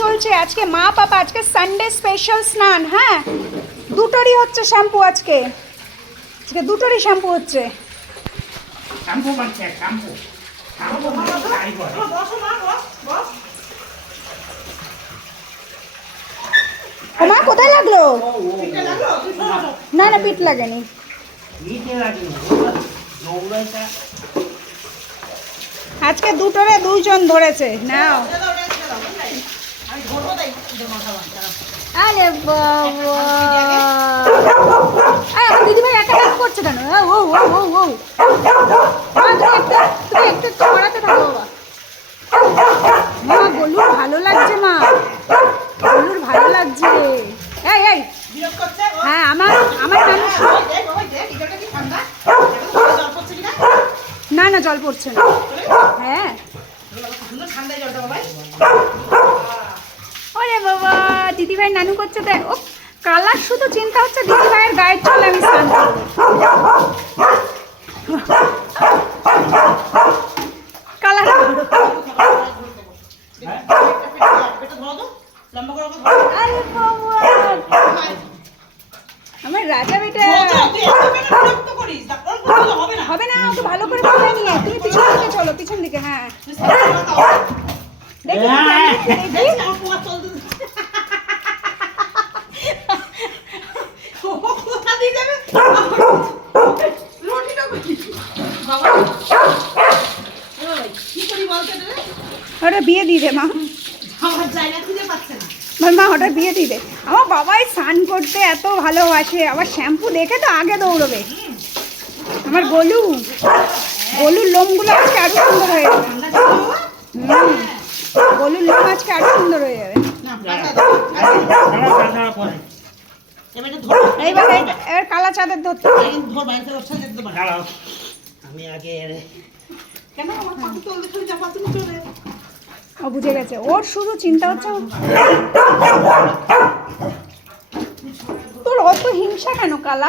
চলছে আজকে মা পাপা আজকে সানডে স্পেশাল স্নান। হ্যাঁ দুটোরই হচ্ছে শ্যাম্পু আজকে দুটোরই শ্যাম্পু হচ্ছে। শ্যাম্পু বানছে শ্যাম্পু শ্যাম্পু তাই করে বসো মা বস ওমা কোথায় লাগলো? না না পিঠ লাগেনি। আজকে দুটোরে দুইজন ধরেছে। নাও আরে বাবা আমার দিদিভাই একা কাজ করছে কেন? ও ও ও ও তুমি একটু পড়াতে থাকো বাবা। মা গলুর ভালো লাগছে, মা গলুর ভালো লাগছে। এই এই হ্যাঁ আমার মানুষ না না জল পড়ছে না। হ্যাঁ ওরে বাবা দিদিভাই নানু করছে তো। ও কালার শুধু চিন্তা হচ্ছে দিদিভাইয়ের গায়ের চলে আমি স্নান করবো। কালার আরে বাবা আমার রাজা বেটা হবে না। ওকে ভালো করে বলে নিয়ে তুমি পিছন দিকে চলো, পিছন দিকে। হ্যাঁ দেখি ওটা বিয়ে দিয়ে দে মা, মা ওটা বিয়ে দিয়ে দে। আমার বাবাই স্নান করতে এত ভালোবাসে, আবার শ্যাম্পু দেখে তো আগে দৌড়বে। আমার গলুর লোমগুলো আজকে আরো সুন্দর হয়ে যাবে। গলুর লোম আজকে আরো সুন্দর হয়ে যাবে। এইবার কালা চাঁদের ধরতে ও বুঝে গেছে। ওর শুধু চিন্তা হচ্ছে তোর অত হিংসা কেন কালা?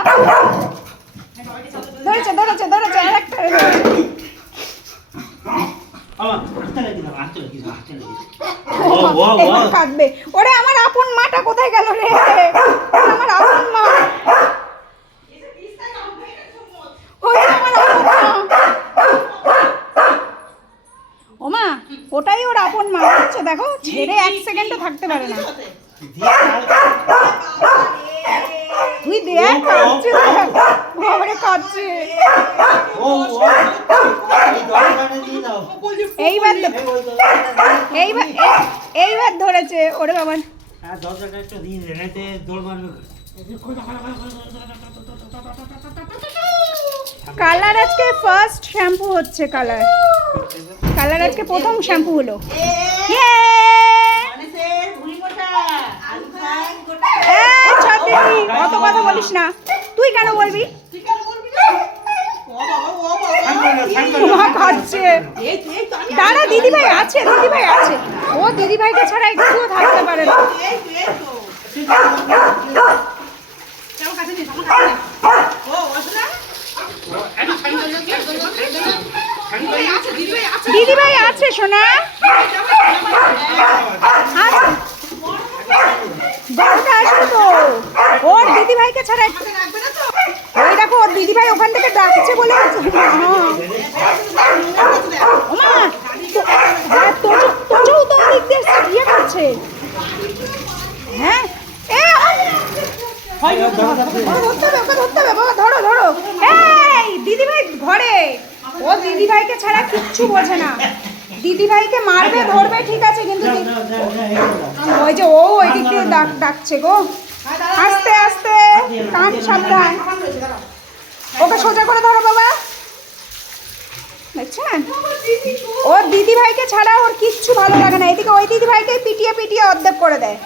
ধরেছে ধরেছে ধরেছে আর একটা কাঁদবে। ওরে আমার আপন মাটা কোথায় গেল রে? আমার আপন মা, ওমা ওটাই ওর আপন মা হচ্ছে। দেখো ছেড়ে এক সেকেন্ডও থাকতে পারে না। তুই দেখ কাঁদছে, বাবারে কাঁদছে। এইবার ধরেছে ওরে বাবা। কালার আজকে ফার্স্ট শ্যাম্পু হচ্ছে। কালার আজকে প্রথম শ্যাম্পু হলো। অত কথা বলিস না। তুই কেন বলবি? দাঁড়া দিদিভাই আছে, দিদিভাই আছে। ও দিদিভাইকে ছাড়া একটুও থাকতে পারে না। দিদিভাই আছে সোনা, আসবে তো। ওর দিদিভাইকে ছাড়া ওই দেখো ওর দিদিভাই ওখান থেকে ডাকছে বলে। ওমা তোজও তো দিক দিয়ে ইয়ে করছে। হ্যাঁ ধরতে হবে বাবা, ধরো ধরো। এই দিদিভাই ঘরে, ও দিদিভাইকে ছাড়া কিচ্ছু বোঝে না। দিদিভাইকে মারবে ধরবে ঠিক আছে, কিন্তু ওই যে ও ওই দিক দিয়ে ডাকছে গো। আস্তে আস্তে কান সাবধান। ওকে সোজা করে ধরো বাবা, দেখছেন? ওর দিদিভাইকে ছাড়া ওর কিচ্ছু ভালো লাগে না। এদিকে ওই দিদিভাইকে পিটিয়ে পিটিয়ে অর্ধেক করে দেয়।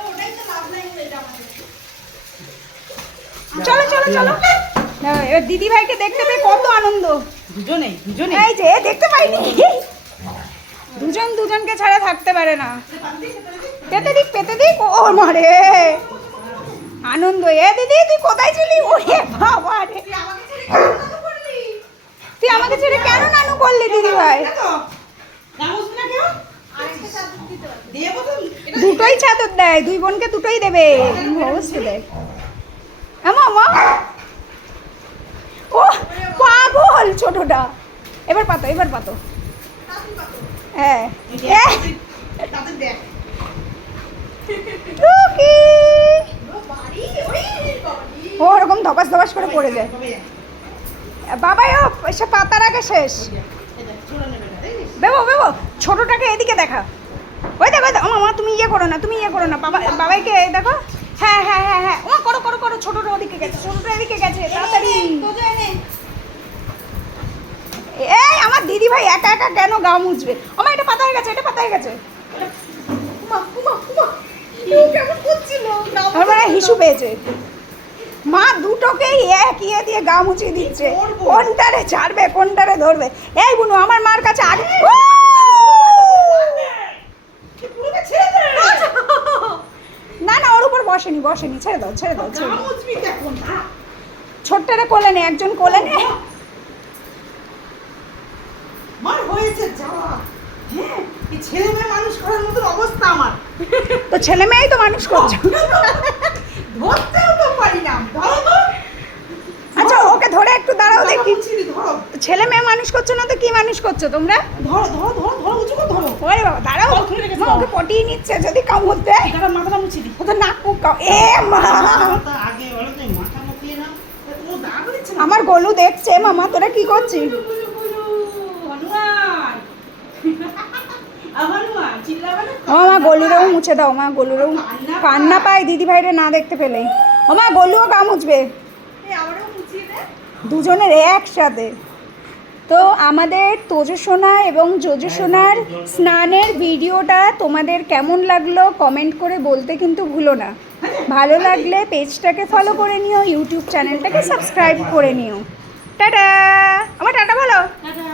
চলো চলো চলো। এবার দিদিভাইকে দেখতে পেয়ে কত আনন্দ। এই যে দেখতে পাইনি, দুজনকে ছাড়া থাকতে পারে না। পেতে দিক ও মারে আনন্দ। এ দিদি তুই কোথায় ছিলি? ওরে বাবা রে, তুই আমাকে ছেড়ে কেন নানু করলি? দিদিভাই দুটোই চাদর দেয়, দুই বোনকে দুটোই দেবে অবশ্যই দেয়। আমা ও পাগল ছোটটা। এবার পাতো, এবার পাতো। হ্যাঁ টুকি। ও ওরকম ধপাস ধপাস করে পড়ে যায়। বাবাই ও সে পাতার আগে শেষ। বেবো ছোটটাকে এদিকে দেখা। ওই দেখো মা তুমি ইয়ে করো না, তুমি ইয়ে করো না। বাবাইকে দেখো। হ্যাঁ ও করো ছোটটা ওদিকে গেছে, ছোটটা এদিকে গেছে, তাড়াতাড়ি। এই আমার দিদি ভাই একা একা কেন গা মুছবে? আমার এটা পাতা হয়ে গেছে, এটা পাতা হয়ে গেছে। আমার মানে হিসু পেয়েছে। মা দুটোকেই এক ইয়ে দিয়ে গা মুছিয়ে দিচ্ছে, কোনটারে ছাড়বে কোনটারে ধরবে। এই বুনু আমার মার কাছে আগে না ওর উপর বসেনি, ছেড়ে দাও। ছোট্টরে কোলে নে, একজন কোলে নে। মার হয়েছে যাওয়া। হ্যাঁ এই ছেলে মেয়ে মানুষ করার মতো অবস্থা আমার। তো ছেলে মেয়েই তো মানুষ করছো। ধরতেও তো পারি না। ধরো তো। আচ্ছা ওকে ধরে একটু দাঁড়াও দেখি। ধরো ছেলে মেয়ে মানুষ করছো না তো কি মানুষ করছো তোমরা? ধরো উঁচু করে ধরো। ওরে বাবা দাঁড়াও, মা ওকে পটিয়ে নিচ্ছে, যদি কামড় দেয়। দাঁড়া মাথাটা মুছি দি। ও তো নাক মুখ এ মা আগে বলো তো মাথা মুখিয়ে না। ও দাগ দিচ্ছে না। আমার গলু দেখছে। মামা তোরা কি করছিস? হনুমান। হনুমান চিল্লাবে না। ও মা গলুরেও মুছে দাও, মা গলুরেও কান্না পায় দিদি ভাইরে না দেখতে পেলে। ও মা গলুও গা মুছবে, এই আমারও মুছিয়ে দে। দুজনের একসাথে। তো আমাদের তোজসোনা এবং যোজসোনার স্নানের ভিডিওটা তোমাদের কেমন লাগলো কমেন্ট করে বলতে কিন্তু ভুলো না। ভালো লাগলে পেজটাকে ফলো করে নিও, ইউটিউব চ্যানেলটাকে সাবস্ক্রাইব করে নিও। টাটা। আমার টাটা ভালো। টাটা।